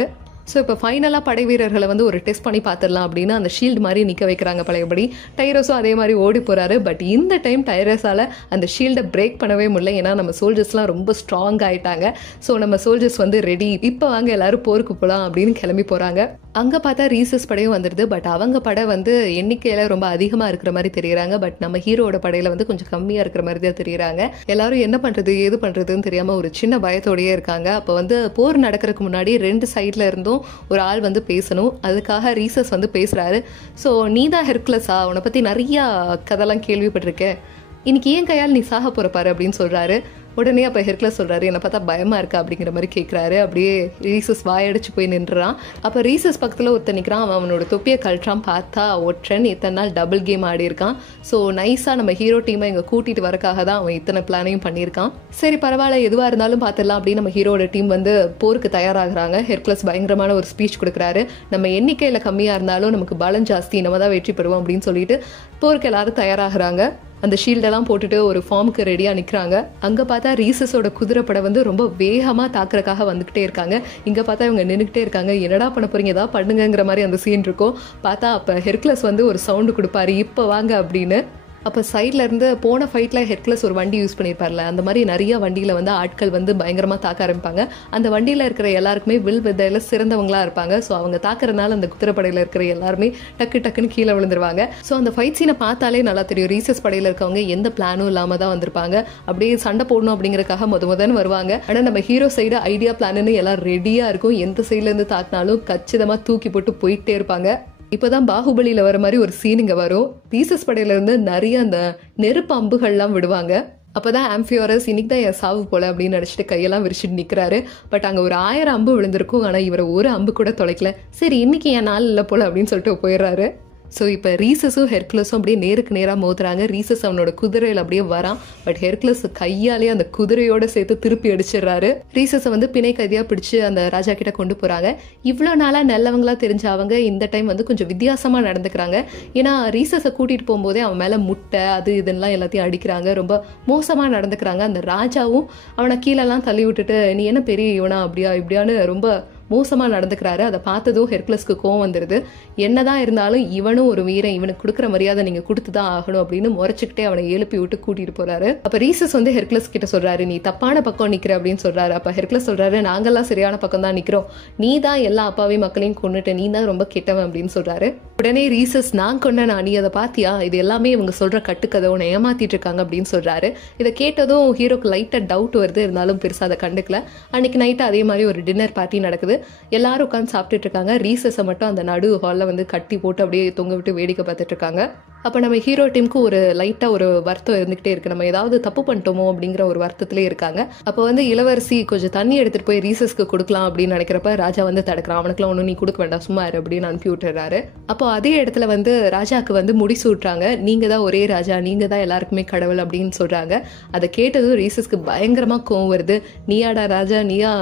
ஸோ இப்போ ஃபைனலாக படை வீரர்களை வந்து ஒரு டெஸ்ட் பண்ணி பார்த்துடலாம் அப்படின்னு அந்த ஷீல்டு மாதிரி நிற்க வைக்கிறாங்க பழையபடி. டைரஸும் அதே மாதிரி ஓடி போகிறாரு. பட் இந்த டைம் டைரஸால் அந்த ஷீல்டை பிரேக் பண்ணவே முடியல. ஏன்னா நம்ம சோல்ஜர்ஸ்லாம் ரொம்ப ஸ்ட்ராங் ஆகிட்டாங்க. ஸோ நம்ம சோல்ஜர்ஸ் வந்து ரெடி, இப்போ வாங்க எல்லாரும் போருக்கு போகலாம் அப்படின்னு கிளம்பி போகிறாங்க. அங்கே பார்த்தா ரீசஸ் படையும் வந்துடுது. பட் அவங்க படை வந்து எண்ணிக்கையில் ரொம்ப அதிகமாக இருக்கிற மாதிரி தெரியுறாங்க. பட் நம்ம ஹீரோட படையில் வந்து கொஞ்சம் கம்மியாக இருக்கிற மாதிரி தான் தெரியுறாங்க. எல்லாரும் என்ன பண்ணுறது ஏது பண்ணுறதுன்னு தெரியாமல் ஒரு சின்ன பயத்தோடையே இருக்காங்க. அப்போ வந்து போர் நடக்கிறதுக்கு முன்னாடி 2 சைடில் இருந்தும் ஒரு ஆள் வந்து பேசணும். அதுக்காக ரீசஸ் வந்து பேசுறாரு. ஸோ நீ தான் ஹெர்குலஸா, உன்னை பற்றி நிறையா கதைலாம் கேள்விப்பட்டிருக்கேன், இன்னைக்கு ஏன் கையால் நீ சாக போற பாரு அப்படின்னு சொல்றாரு. உடனே அப்போ ஹெர்குலஸ் சொல்றாரு, என்னை பார்த்தா பயமா இருக்கா அப்படிங்கிற மாதிரி கேட்குறாரு. அப்படியே ரீசஸ் வாயடிச்சு போய் நின்றுறான். அப்போ ரீசஸ் பக்கத்தில் ஒருத்தர் நிற்கிறான். அவனோட தொப்பியை கழற்றான். பார்த்தா ஒற்றன் இத்தனை நாள் டபுள் கேம் ஆடி இருக்கான். ஸோ நைஸாக நம்ம ஹீரோ டீமை இங்கே கூட்டிட்டு வரக்காக தான் அவன் இத்தனை பிளானையும் பண்ணியிருக்கான். சரி பரவாயில்ல, எதுவாக இருந்தாலும் பார்த்துடலாம் அப்படின்னு நம்ம ஹீரோட டீம் வந்து போருக்கு தயாராகிறாங்க. ஹெர்குலஸ் பயங்கரமான ஒரு ஸ்பீச் கொடுக்குறாரு. நம்ம எண்ணிக்கையில் கம்மியாக இருந்தாலும் நமக்கு பலம் ஜாஸ்தி, நம்ம தான் வெற்றி பெறுவோம் அப்படின்னு சொல்லிட்டு போருக்கு எல்லாரும் தயாராகிறாங்க. அந்த ஷீல்டெல்லாம் போட்டுட்டு ஒரு ஃபார்முக்கு ரெடியாக நிற்கிறாங்க. அங்கே பார்த்தா ரீசஸோட குதிரைப்படை வந்து ரொம்ப வேகமாக தாக்குறதுக்காக வந்துக்கிட்டே இருக்காங்க. இங்கே பார்த்தா இவங்க நின்றுக்கிட்டே இருக்காங்க. என்னடா பண்ண போறீங்க, ஏதாவது பண்ணுங்கிற மாதிரி அந்த சீன் இருக்கும். பார்த்தா அப்போ ஹெர்குலஸ் வந்து ஒரு சவுண்டு கொடுப்பாரு, இப்போ வாங்க அப்படின்னு. அப்போ சைடில் இருந்து போன ஃபைட்டில் ஹெர்குலஸ் ஒரு வண்டி யூஸ் பண்ணியிருப்பார்ல, அந்த மாதிரி நிறைய வண்டியில் வந்து ஆட்கள் வந்து பயங்கரமாக தாக்க ஆரம்பிப்பாங்க. அந்த வண்டியில் இருக்கிற எல்லாருக்குமே வில் வித்தையில் சிறந்தவங்களாக இருப்பாங்க. ஸோ அவங்க தாக்குறதுனால அந்த குதிரைப்படையில் இருக்கிற எல்லாருமே டக்குன்னு கீழே விழுந்துருவாங்க. ஸோ அந்த ஃபைட் சீனை பார்த்தாலே நல்லா தெரியும். ரீசஸ் படையில் இருக்கவங்க எந்த பிளானும் இல்லாமல் தான் வந்திருப்பாங்க. அப்படியே சண்டை போடணும் அப்படிங்கிறக்காக முதன்னு வருவாங்க. ஆனால் நம்ம ஹீரோ சைடு ஐடியா பிளான்னு எல்லாம் ரெடியாக இருக்கும். எந்த சைட்லேருந்து தாக்கினாலும் கச்சிதமாக தூக்கி போட்டு போயிட்டே இருப்பாங்க. இப்போதான் பாகுபலியில் வர மாதிரி ஒரு சீன் இங்கே வரும். ரீசஸ் படையில இருந்து நிறைய அந்த நெருப்பு அம்புகள்லாம் விடுவாங்க. அப்போதான் ஆம்பியோரஸ் இன்னைக்கு தான் என் சாவு போல அப்படின்னு நினச்சிட்டு கையெல்லாம் விரிச்சிட்டு நிற்கிறாரு. பட் அங்கே ஒரு 1000 அம்பு விழுந்திருக்கும். ஆனால் இவரை ஒரு அம்பு கூட தொலைக்கல. சரி இன்னைக்கு என் நாள் இல்லை போல அப்படின்னு சொல்லிட்டு போயிடுறாரு. ஸோ இப்போ ரீசஸும் ஹெர்குலஸும் அப்படியே நேருக்கு நேராக மோதுறாங்க. ரீசஸ் அவனோட குதிரையில் அப்படியே வரான். பட் ஹெர்குலஸ் கையாலே அந்த குதிரையோட சேர்த்து திருப்பி அடிச்சிடுறாரு. ரீசஸை வந்து பிணை கைதியாக பிடிச்சி அந்த ராஜா கிட்ட கொண்டு போகிறாங்க. இவ்வளோ நாளாக நல்லவங்களா தெரிஞ்ச அவங்க இந்த டைம் வந்து கொஞ்சம் வித்தியாசமாக நடந்துக்கிறாங்க. ஏன்னா ரீசஸை கூட்டிகிட்டு போகும்போதே அவன் மேலே முட்டை அது இதெல்லாம் எல்லாத்தையும் அடிக்கிறாங்க. ரொம்ப மோசமாக நடந்துக்கிறாங்க. அந்த ராஜாவும் அவனை கீழெல்லாம் தள்ளி விட்டுட்டு நீ என்ன பெரிய இவனா அப்படியா இப்படியான்னு ரொம்ப மோசமாக நடந்துக்கிறாரு. அதை பார்த்ததும் ஹெர்குலஸ்க்கு கோவம் வந்துடுது. என்னதான் இருந்தாலும் இவனும் ஒரு வீரன், இவனுக்கு கொடுக்குற மரியாதை நீங்கள் கொடுத்து தான் ஆகணும் அப்படின்னு முறைச்சிக்கிட்டே அவனை எழுப்பி விட்டு கூட்டிட்டு போறாரு. அப்போ ரீசஸ் வந்து ஹெர்குலஸ் கிட்ட சொல்றாரு, நீ தப்பான பக்கம் நிற்கிற அப்படின்னு சொல்றாரு. அப்போ ஹெர்குலஸ் சொல்றாரு, நாங்கெல்லாம் சரியான பக்கம் தான் நிற்கிறோம், நீ தான் எல்லா அப்பாவையும் மக்களையும் கொண்டுட்டு நீ தான் ரொம்ப கெட்டவன் அப்படின்னு சொல்றாரு. உடனே ரீசஸ், நான் கொண்டேனா, நீ அதை பாத்தியா, இது எல்லாமே இவங்க சொல்ற கட்டுக்கதை, உன்னை ஏமாத்திட்டு இருக்காங்க அப்படின்னு சொல்றாரு. இதை கேட்டதும் ஹீரோக்கு லைட்டா டவுட் வருது. இருந்தாலும் பெருசா அதை கண்டுக்கல. அன்னைக்கு நைட்டு அதே மாதிரி ஒரு டின்னர் பார்ட்டி நடக்குது. எல்லாரும் உட்காந்து சாப்பிட்டுட்டு இருக்காங்க. ரீசஸை மட்டும் அந்த நடு ஹாலில் வந்து கட்டி போட்டு அப்படியே தொங்க விட்டு வேடிக்கை பார்த்துட்டு இருக்காங்க. அப்போ நம்ம ஹீரோ டீமுக்கு ஒரு லைட்டாக ஒரு வருத்தம் இருந்துகிட்டே இருக்கு. நம்ம ஏதாவது தப்பு பண்ணிட்டோமோ அப்படிங்கிற ஒரு வருத்தத்திலே இருக்காங்க. அப்போ வந்து இளவரசி கொஞ்சம் தண்ணி எடுத்துட்டு போய் ரீசஸ்க்கு கொடுக்கலாம் அப்படின்னு நினைக்கிறப்ப ராஜா வந்து தடுக்கிறான். அவனுக்குலாம் ஒன்றும் நீ கொடுக்க வேண்டாம், சும்மா இரு அப்படின்னு அனுப்பி விட்டுறாரு. அப்போ அதே இடத்துல வந்து ராஜாக்கு வந்து முடிசூட்டுறாங்க. நீங்க தான் ஒரே ராஜா, நீங்க தான் எல்லாருக்குமே கடவுள் அப்படின்னு சொல்றாங்க. அதை கேட்டதும் ரீசஸ்க்கு பயங்கரமா கோவம் வருது. நீயாடா ராஜா, நீயா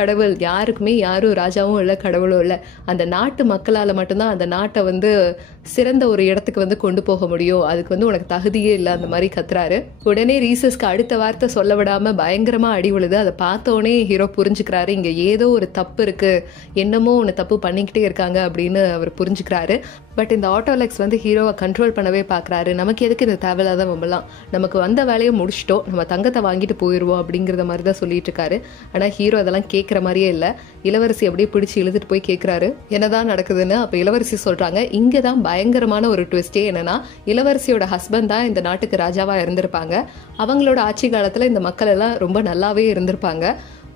கடவுள்? யாருக்குமே யாரும் ராஜாவும் இல்லை கடவுளும் இல்லை. அந்த நாட்டு மக்களால் மட்டும்தான் அந்த நாட்டை வந்து சிறந்த ஒரு இடத்துக்கு வந்து கொண்டு போக முடியும். அதுக்கு வந்து உனக்கு தகுதியே இல்லை அந்த மாதிரி கத்துறாரு. உடனே ரீசஸ்க்கு அடுத்த வார்த்தை சொல்ல விடாம பயங்கரமா அடி விழுது. அதை பார்த்தோன்னே ஹீரோ புரிஞ்சுக்கிறாரு, இங்க ஏதோ ஒரு தப்பு இருக்கு, என்னமோ ஒன்று தப்பு பண்ணிக்கிட்டே இருக்காங்க அப்படின்னு அவர் புரிஞ்சுக்கிறாரு. பட் இந்த ஆட்டோலெக்ஸ் வந்து ஹீரோவை கண்ட்ரோல் பண்ணவே பார்க்குறாரு. நமக்கு எதுக்கு இந்த தேவையில்லாத வம்பலாம், நமக்கு வந்த வேலையை முடிச்சிட்டோம், நம்ம தங்கத்தை வாங்கிட்டு போயிடுவோம் அப்படிங்கிறத மாதிரி தான் சொல்லிட்டு இருக்காரு. ஆனால் ஹீரோ அதெல்லாம் கேட்குற மாதிரியே இல்லை. இளவரசி அப்படியே பிடிச்சி இழுத்துட்டு போய் கேட்குறாரு என்னதான் நடக்குதுன்னு. அப்போ இளவரசி சொல்கிறாங்க, இங்கே தான் பயங்கரமான ஒரு ட்விஸ்டே என்னன்னா, இளவரசியோட ஹஸ்பண்ட் தான் இந்த நாட்டுக்கு ராஜாவாக இருந்திருப்பாங்க. அவங்களோட ஆட்சி காலத்தில் இந்த மக்கள் எல்லாம் ரொம்ப நல்லாவே இருந்திருப்பாங்க.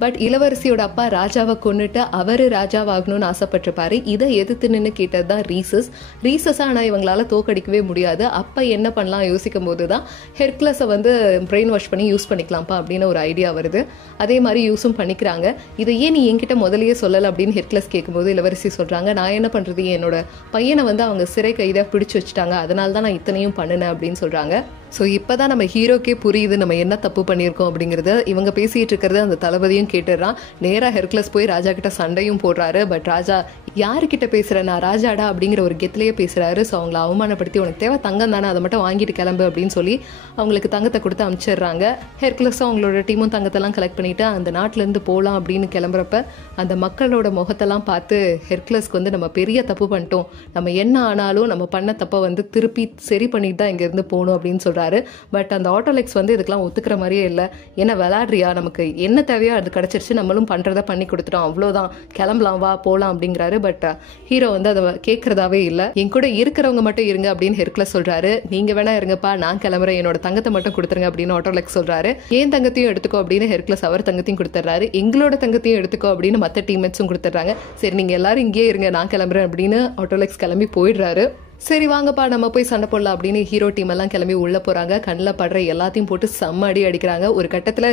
பட் இளவரசியோட அப்பா ராஜாவை கொண்டுட்டு அவரு ராஜாவாகணும்னு ஆசைப்பட்டிருப்பாரு. இதை எதிர்த்து நின்று கேட்டது தான் ரீசஸ். ஆனால் இவங்களால தோக்கடிக்கவே முடியாது. அப்போ என்ன பண்ணலாம் யோசிக்கும் போது தான் ஹெர்குலஸை வந்து பிரெயின் வாஷ் பண்ணி யூஸ் பண்ணிக்கலாம்ப்பா அப்படின்னு ஒரு ஐடியா வருது. அதே மாதிரி யூஸும் பண்ணிக்கிறாங்க. இதை ஏன் நீ என்கிட்ட முதலையே சொல்லலை அப்படின்னு ஹெர்குலஸ் கேட்கும்போது இளவரசி சொல்றாங்க, நான் என்ன பண்றது, என்னோட பையனை வந்து அவங்க சிறை கைதாக பிடிச்சு வச்சுட்டாங்க, அதனால தான் நான் இத்தனையும் பண்ணினேன் அப்படின்னு சொல்றாங்க. ஸோ இப்போ தான் நம்ம ஹீரோக்கே புரியுது நம்ம என்ன தப்பு பண்ணியிருக்கோம் அப்படிங்கிறது. இவங்க பேசிகிட்டு இருக்கிறது அந்த தளபதியும் கேட்டுடுறான். நேராக ஹெர்குலஸ் போய் ராஜா கிட்ட சண்டையும் போடுறாரு. பட் ராஜா யாருக்கிட்ட பேசுகிறேன், நான் ராஜாடா அப்படிங்கிற ஒரு கெத்துலேயே பேசுகிறாரு. ஸோ அவங்கள அவமானப்படுத்தி உனக்கு தேவை தங்கம் தானே, அதை மட்டும் வாங்கிட்டு கிளம்பு அப்படின்னு சொல்லி அவங்களுக்கு தங்கத்தை கொடுத்து அனுப்பிச்சிடுறாங்க. ஹெர்குலஸும் அவங்களோட டீமும் தங்கத்தெல்லாம் கலெக்ட் பண்ணிவிட்டு அந்த நாட்டிலேருந்து போகலாம் அப்படின்னு கிளம்புறப்ப அந்த மக்களோட முகத்தெல்லாம் பார்த்து ஹெர்குலஸ்க்கு வந்து நம்ம பெரிய தப்பு பண்ணிட்டோம், நம்ம என்ன ஆனாலும் நம்ம பண்ண தப்பை வந்து திருப்பி சரி பண்ணிட்டு தான் இங்கேருந்து போகணும் அப்படின்னு சொல்கிறாரு. பட் அந்த ஆட்டோலெக்ஸ் வந்து இதுக்கெல்லாம் ஒத்துக்கிற மாதிரியே இல்லை. என்ன விளையாடுறியா, நமக்கு என்ன தேவையோ அது கிடச்சிருச்சு, நம்மளும் பண்ணுறதை பண்ணி கொடுத்துட்டோம், அவ்வளோதான், கிளம்பலாம் வா போகலாம் அப்படிங்கிறாரு. பட் ஹீரோ வந்து அதை கேட்கறதாவே இல்லை. என் கூட இருக்கிறவங்க மட்டும் இருங்க அப்படின்னு ஹெர்குலஸ் சொல்றாரு. நீங்க வேணா இருங்கப்பா, நான் கிளம்புறேன், என்னோட தங்கத்தை மட்டும் கொடுத்துருங்க அப்படின்னு ஆட்டோலெக்ஸ் சொல்றாரு. ஏன் தங்கத்தையும் எடுத்துக்கோ அப்படின்னு ஹெர்குலஸ் அவர் தங்கத்தையும் கொடுத்துட்றாரு. எங்களோட தங்கத்தையும் எடுத்துக்கோ அப்படின்னு மற்ற டீம்மேட்ஸும் கொடுத்துட்றாங்க. சரி நீங்க எல்லாரும் இங்கேயே இருங்க, நான் கிளம்புறேன் அப்படின்னு ஆட்டோலெக்ஸ் கிளம்பி போயிடுறாரு. சரி வாங்கப்பா நம்ம போய் சண்டை போடலாம் அப்படின்னு ஹீரோ டீம் எல்லாம் கிளம்பி உள்ள போறாங்க. கண்ணில் படுற எல்லாத்தையும் போட்டு செம்ம அடி அடிக்கிறாங்க. ஒரு கட்டத்தில்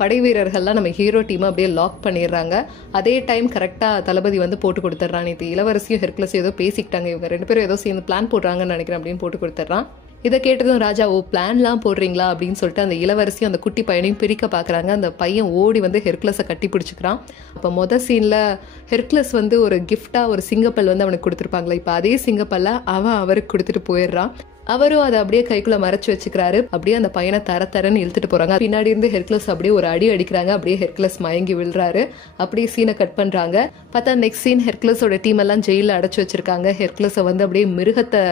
படை வீரர்கள்லாம் நம்ம ஹீரோ டீமை அப்படியே லாக் பண்ணிடுறாங்க. அதே டைம் கரெக்டாக தளபதி வந்து போட்டு கொடுத்துட்றான். நேற்று இளவரசியும் ஹெர்குலஸ் ஏதோ பேசிக்கிட்டாங்க, இவங்க 2 பேரும் ஏதோ சேர்ந்து பிளான் போடுறாங்கன்னு நினைக்கிறேன் அப்படின்னு போட்டு கொடுத்துட்றான். இதை கேட்டதும் ராஜா ஓ பிளான்லாம் போடுறீங்களா அப்படின்னு சொல்லிட்டு அந்த இளவரசியும் அந்த குட்டி பையனையும் பிரிக்க பார்க்குறாங்க. அந்த பையன் ஓடி வந்து ஹெர்குலஸை கட்டி பிடிச்சிக்கிறான். அப்போ மொதல் சீனில் ஹெர்குலஸ் வந்து ஒரு கிஃப்டாக ஒரு சிங்கப்பல் வந்து அவனுக்கு கொடுத்துருப்பாங்களே, இப்போ அதே சிங்கப்பல்ல அவன் அவருக்கு கொடுத்துட்டு போயிடுறான். அவரும் அதை அப்படியே கைக்குள்ள மறைச்சு வச்சுக்கிறாரு. அப்படியே அந்த பையனை தரன்னு இழுத்துட்டு போறாங்க. பின்னாடி இருந்து ஹெர்குலஸ் அப்படியே ஒரு அடி அடிக்கிறாங்க. அப்படியே ஹெர்குலஸ் மயங்கி விழுறாரு. அப்படியே சீனை கட் பண்றாங்க. பார்த்தா நெக்ஸ்ட் சீன் ஹெர்குலஸோட டீம் எல்லாம் ஜெயில அடைச்சு வச்சிருக்காங்க. ஹெர்குலஸை வந்து அப்படியே மிருகத்தை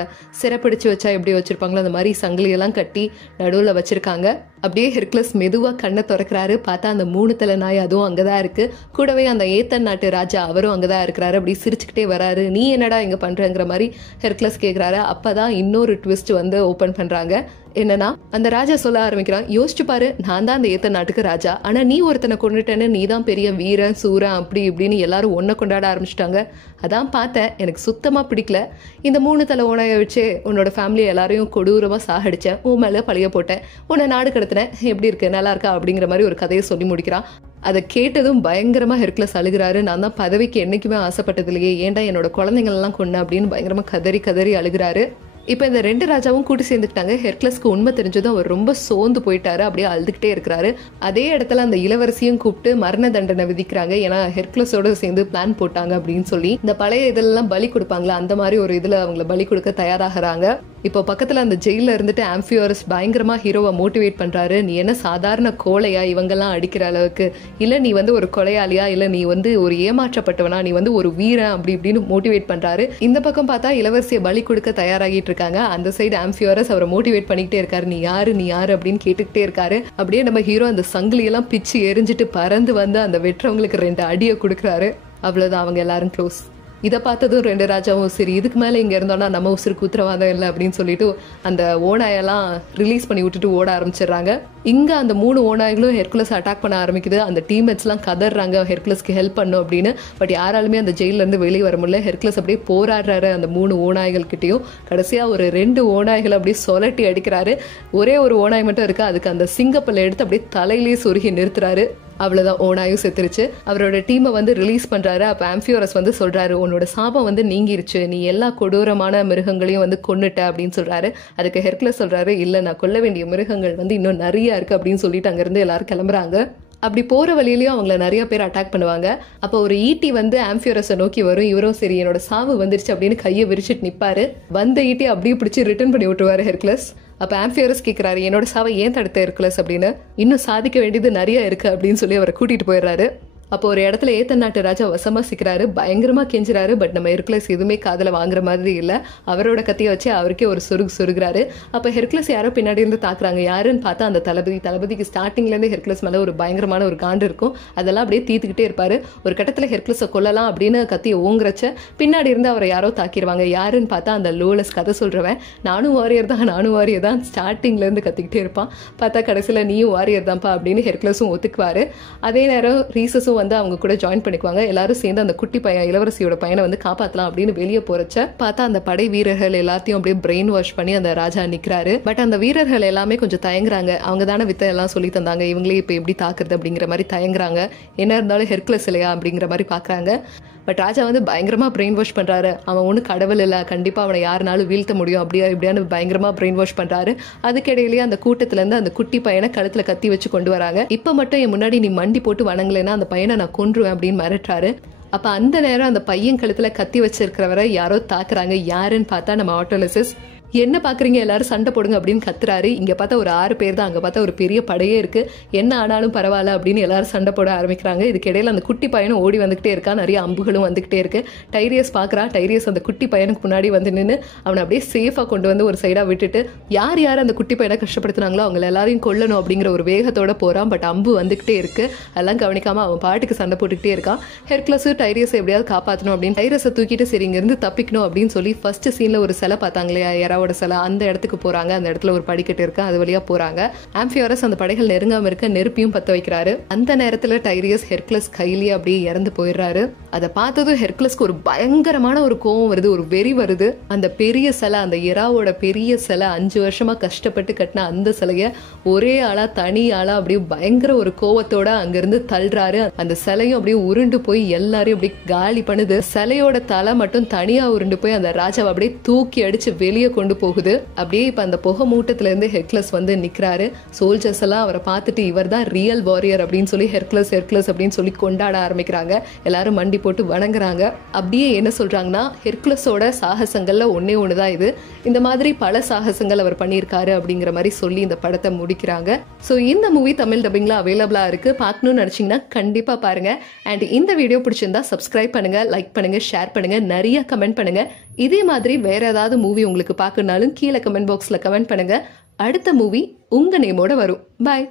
சிறப்பிடிச்சு வச்சா எப்படி வச்சிருப்பாங்களோ அந்த மாதிரி சங்கிலியெல்லாம் கட்டி நடுவில் வச்சிருக்காங்க. அப்படியே ஹெர்குலஸ் மெதுவா கண்ணை திறக்கிறாரு. பார்த்தா அந்த 3 தலை நாய் அதுவும் அங்கதான் இருக்கு. கூடவே அந்த ஏத்தன் நாட்டு ராஜா அவரும் அங்கதான் இருக்கிறாரு. அப்படி சிரிச்சுக்கிட்டே வராரு. நீ என்னடா இங்க பண்றங்கிற மாதிரி ஹெர்குலஸ் கேட்கிறாரு. அப்பதான் இன்னொரு ட்விஸ்ட் வந்து ஓபன் பண்றாங்க. என்னன்னா அந்த ராஜா சொல்ல ஆரம்பிக்கிறான், யோசிச்சு பாரு, நான் தான் அந்த ஏத்த நாட்டுக்கு ராஜா, ஆனா நீ ஒருத்தனை கொண்டுட்டேன்னு நீ தான் பெரிய வீரன் சூரன் அப்படி இப்படின்னு எல்லாரும் ஒன்ன கொண்டாட ஆரம்பிச்சிட்டாங்க. அதான் பார்த்தேன், எனக்கு சுத்தமா பிடிக்கல. இந்த 3 தலை ஓனாயை வச்சு உன்னோட ஃபேமிலி எல்லாரையும் கொடூரமா சாகடிச்சேன், உன் மேல பழிய போட்டேன், உன்னை நாடு கடத்தினேன், எப்படி இருக்கு நல்லா இருக்கா அப்படிங்கிற மாதிரி ஒரு கதையை சொல்லி முடிக்கிறான். அதை கேட்டதும் பயங்கரமா ஹெர்குலஸ் அழுகிறாரு. நான் தான் பதவிக்கு என்னைக்குமே ஆசைப்பட்டது இல்லையே, ஏன்டா என்னோட குழந்தைங்களெல்லாம் கொன்ன அப்படின்னு பயங்கரமா கதறி அழுகிறாரு. இப்போ இந்த 2 ராஜாவும் கூட்டி சேர்ந்துக்கிட்டாங்க. ஹெர்குலஸ்க்கு உண்மை தெரிஞ்சதும் அவர் ரொம்ப சோர்ந்து போயிட்டாரு. அப்படியே அழுதுகிட்டே இருக்கிறாரு. அதே இடத்துல அந்த இளவரசியும் கூப்பிட்டு மரண தண்டனை விதிக்கிறாங்க. ஏன்னா ஹெர்குலஸோட சேர்ந்து பிளான் போட்டாங்க அப்படின்னு சொல்லி இந்த பழைய இதெல்லாம் பலி கொடுப்பாங்களா அந்த மாதிரி ஒரு இதுல அவங்களை பலி கொடுக்க தயாராகிறாங்க. இப்போ பக்கத்துல அந்த ஜெயில இருந்துட்டு ஆம்பியோரஸ் பயங்கரமா ஹீரோவை மோட்டிவேட் பண்றாரு. நீ என்ன சாதாரண கோழையா இவங்கெல்லாம் அடிக்கிற அளவுக்கு, இல்ல நீ வந்து ஒரு கொலையாளியா, இல்ல நீ வந்து ஒரு ஏமாற்றப்பட்டவனா, நீ வந்து ஒரு வீரன் அப்படி இப்படின்னு மோட்டிவேட் பண்றாரு. இந்த பக்கம் பார்த்தா இளவரசியை பலி கொடுக்க தயாராகிட்டு இருக்காங்க. அந்த சைடு ஆம்பியோரஸ் அவரை மோட்டிவேட் பண்ணிக்கிட்டே இருக்காரு. நீ யாரு அப்படின்னு கேட்டுக்கிட்டே இருக்காரு. அப்படியே நம்ம ஹீரோ அந்த சங்கிலியெல்லாம் பிச்சு எரிஞ்சிட்டு பறந்து வந்து அந்த வெற்றவங்களுக்கு 2 அடியை கொடுக்குறாரு. அவ்வளவுதான், அவங்க எல்லாரும் க்ளோஸ். இதை பார்த்ததும் 2 ராஜாவும் சரி இதுக்கு மேலே இங்கே இருந்தோம்னா நம்ம உசுருக்கு உத்தரவாதம் இல்லை அப்படின்னு சொல்லிட்டு அந்த ஓனாயெல்லாம் ரிலீஸ் பண்ணி விட்டுட்டு ஓட ஆரம்பிச்சிடுறாங்க. இங்கே அந்த 3 ஓனாய்களும் ஹெர்குலஸ் அட்டாக் பண்ண ஆரம்பிக்குது. அந்த டீம்மேட்ஸ்லாம் கதறாங்க ஹெர்குலஸ்க்கு ஹெல்ப் பண்ணும் அப்படின்னு. பட் யாராலுமே அந்த ஜெயிலேருந்து வெளியே வர முடியல. ஹெர்குலஸ் அப்படியே போராடுறாரு அந்த 3 ஓனாய்கள் கிட்டையும். கடைசியாக ஒரு 2 ஓனாய்கள் அப்படியே சொலட்டி அடிக்கிறாரு. ஒரே ஒரு ஓனாய் மட்டும் இருக்கு. அதுக்கு அந்த சிங்கப்பல்ல எடுத்து அப்படியே தலையிலேயே சொருகி நிறுத்துறாரு. அவ்வளவுதான், ஓனாயும் செத்துருச்சு. அவரோட டீமை வந்து ரிலீஸ் பண்றாரு. அப்ப ஆம்பியோரஸ் வந்து சொல்றாரு, உன்னோட சாபம் வந்து நீங்கிருச்சு, நீ எல்லா கொடூரமான மிருகங்களையும் வந்து கொன்னுட்ட அப்படின்னு சொல்றாரு. அதுக்கு ஹெர்குலஸ் சொல்றாரு, இல்ல நான் கொல்ல வேண்டிய மிருகங்கள் வந்து இன்னும் நிறைய இருக்கு அப்படின்னு சொல்லிட்டு அங்கிருந்து எல்லாரும் கிளம்புறாங்க. அப்படி போற வழியிலயும் அவங்கள நிறைய பேர் அட்டாக் பண்ணுவாங்க. அப்போ ஒரு ஈட்டி வந்து ஆம்பியோரஸை நோக்கி வரும். இவரும் சரி என்னோட சாவு வந்துருச்சு அப்படின்னு கையை விரிச்சிட்டு நிப்பாரு. வந்த ஈட்டி அப்படியே பிடிச்சி ரிட்டர்ன் பண்ணி விட்டுருவாரு ஹெர்குலஸ். அப்ப ஆம்பியோரஸ் கேட்கிறாரு, என்னோட சாவை ஏன் தடுத்த ஹெர்குலஸ் அப்படின்னு. இன்னும் சாதிக்க வேண்டியது நிறைய இருக்கு அப்படின்னு சொல்லி அவரை கூட்டிட்டு போயிடுறாரு. அப்போ ஒரு இடத்துல ஏத்தன் நாட்டு ராஜா வசமா சிக்கிறாரு. பயங்கரமா கெஞ்சுறாரு. பட் நம்ம ஹெர்குலஸ் எதுவுமே காதல வாங்குற மாதிரி இல்ல. அவரோட கத்தியை வச்சு அவருக்கே ஒரு சொருகுறாரு. அப்ப ஹெர்குலஸ் யாரோ பின்னாடி இருந்து தாக்குறாங்க. யாருன்னு பார்த்தா அந்த தளபதிக்கு ஸ்டார்டிங்ல இருந்து ஹெர்குலஸ் மேல ஒரு பயங்கரமான ஒரு காண்டு இருக்கும். அதெல்லாம் அப்படியே தீத்துக்கிட்டே இருப்பாரு. ஒரு கட்டத்துல ஹெர்குலஸை கொல்லலாம் அப்படின்னு கத்தியை ஓங்குறச்ச பின்னாடி இருந்து அவரை யாரோ தாக்கிடுவாங்க. யாருன்னு பார்த்தா அந்த லோலஸ் கதை சொல்றவன். நானும் வாரியர் தான் ஸ்டார்டிங்ல இருந்து கத்திக்கிட்டே இருப்பான். பார்த்தா கடைசியில நீயும் வாரியர் தான்ப்பா அப்படின்னு ஹெர்குலஸும் ஒத்துக்குவாரு. அதே நேரம் ரீசஸும் வந்து அவங்க கூட ஜாயின் பண்ணிக்குவாங்க. எல்லாரும் சேர்ந்து அந்த குட்டி பையன் இளவரசியோட பையனை வந்து காப்பாத்தலாம் அப்படின்னு வெளியே போறச்ச பார்த்தா அந்த படை வீரர்கள் எல்லாத்தையும் அப்படியே பிரெயின் வாஷ் பண்ணி அந்த ராஜா நிக்கிறாரு. பட் அந்த வீரர்கள் எல்லாமே கொஞ்சம் தயங்குறாங்க. அவங்க தானே வித்தை எல்லாம் சொல்லி தந்தாங்க, இவங்களே இப்ப எப்படி தாக்குறது அப்படிங்கிற மாதிரி தயங்குறாங்க. என்ன இருந்தாலும் ஹெர்குலஸ் இல்லையா அப்படிங்கிற மாதிரி பாக்குறாங்க. பட் ராஜா வந்து பயங்கரமா பிரெயின் வாஷ் பண்றாரு. அவன் ஒன்றும் கடவுள் இல்லை, கண்டிப்பா அவனை யாருனாலும் வீழ்த்த முடியும் அப்படியா இப்படியான்னு பயங்கரமா பிரெயின் வாஷ் பண்றாரு. அதுக்கிடையிலேயே அந்த கூட்டத்துல இருந்து அந்த குட்டி பையனை கழுத்துல கத்தி வச்சு கொண்டு வராங்க. இப்ப மட்டும் என் முன்னாடி நீ மண்டி போட்டு வணங்கலைன்னா அந்த பையனை நான் கொன்றுவேன் அப்படின்னு மிரட்டுறாரு. அப்ப அந்த நேரம் அந்த பையன் கழுத்துல கத்தி வச்சிருக்கிறவரை யாரோ தாக்குறாங்க. யாருன்னு பார்த்தா நம்ம ஆட்டோலிசிஸ். என்ன பாக்குறீங்க, எல்லாரும் சண்டை போடுங்க அப்படின்னு கத்துறாரு. இங்க பார்த்தா ஒரு 6 பேர் தான், அங்க பார்த்தா ஒரு பெரிய படையே இருக்கு. என்ன ஆனாலும் பரவாயில்ல அப்படின்னு எல்லாரும் சண்டை போட ஆரம்பிக்கிறாங்க. இதுக்கு இடையில அந்த குட்டி பையனும் ஓடி வந்துகிட்டே இருக்கா. நிறைய அம்புகளும் வந்துகிட்டே இருக்கு. டைரியஸ் பாக்குறா. டைரியஸ் அந்த குட்டி பையனுக்கு முன்னாடி வந்து நின்று அவனை அப்படியே சேஃபா கொண்டு வந்து ஒரு சைடா விட்டுட்டு யார் யார் அந்த குட்டி பையனை கஷ்டப்படுத்தினாங்களோ அவங்க எல்லாரையும் கொல்லணும் அப்படிங்கிற ஒரு வேகத்தோட போறான். பட் அம்பு வந்துகிட்டே இருக்கு. அதெல்லாம் கவனிக்காம அவன் பாட்டுக்கு சண்டை போட்டுக்கிட்டே இருக்கான். ஹெர்குலஸ் டைரியஸ் எப்படியாவது காப்பாற்றணும் அப்படின்னு டைரியஸை தூக்கிட்டு சரி இங்க இருந்து தப்பிக்கணும் அப்படின்னு சொல்லி ஃபர்ஸ்ட் சீன்ல ஒரு சிலை பார்த்தாங்களே சிலை, அந்த இடத்துக்கு போறாங்க. அந்த இடத்துல ஒரு படிக்கட்டு இருக்கு, அது வழியா போறாங்க. ஆம்பியோரஸ் அந்த படைகள் நெருங்காம இருக்க நெருப்பியும் பத்த வைக்கிறாரு. அந்த நேரத்துல டைரியஸ் ஹெர்குலஸ் கையிலேயே அப்படியே இறந்து போயிடுறாரு. அதை பார்த்ததும் ஹெர்குலஸ்க்கு ஒரு பயங்கரமான ஒரு கோவம் வருது, ஒரு வெறி வருது. அந்த பெரிய சிலை, அந்த எராவோட பெரிய சிலை, 5 வருஷமா கஷ்டப்பட்டு கட்டின அந்த சிலைய ஒரே ஆளா தனி ஆளா அப்படியே பயங்கர ஒரு கோவத்தோட அங்கிருந்து தள்ளுறாரு. அந்த சிலையும் அப்படியே உருண்டு போய் எல்லாரையும் அப்படியே காலி பண்ணுது. சிலையோட தலை மட்டும் தனியா உருண்டு போய் அந்த ராஜாவை அப்படியே தூக்கி அடிச்சு வெளியே கொண்டு போகுது. அப்படியே இப்ப அந்த புகை மூட்டத்துல இருந்து ஹெர்குலஸ் வந்து நிக்கிறாரு. சோல்ஜர்ஸ் எல்லாம் அவரை பார்த்துட்டு இவர் தான் ரியல் வாரியர் அப்படின்னு சொல்லி ஹெர்குலஸ் அப்படின்னு சொல்லி கொண்டாட ஆரம்பிக்கிறாங்க. எல்லாரும் மண்டி போட்டு வணங்குறாங்க. அப்படியே என்ன சொல்றாங்கன்னா, ஹெர்குலஸோட சாகசங்கள்ல ஒண்ணுதான் இது, இந்த மாதிரி பல சாகசங்கள் அவர் பண்ணியிருக்காரு அப்படிங்கிற மாதிரி சொல்லி இந்த படத்தை முடிக்கிறாங்க. ஸோ இந்த மூவி தமிழ் டப்பிங்ல அவைலபிளா இருக்கு. பார்க்கணும்னு நினைச்சீங்கன்னா கண்டிப்பா பாருங்க. அண்ட் இந்த வீடியோ பிடிச்சிருந்தா சப்ஸ்கிரைப் பண்ணுங்க, லைக் பண்ணுங்க, ஷேர் பண்ணுங்க, நிறைய கமெண்ட் பண்ணுங்க. இதே மாதிரி வேற ஏதாவது மூவி உங்களுக்கு பார்க்கணும்னாலும் கீழே கமெண்ட் பாக்ஸ்ல கமெண்ட் பண்ணுங்க. அடுத்த மூவி உங்க நேமோட வரும். பாய்.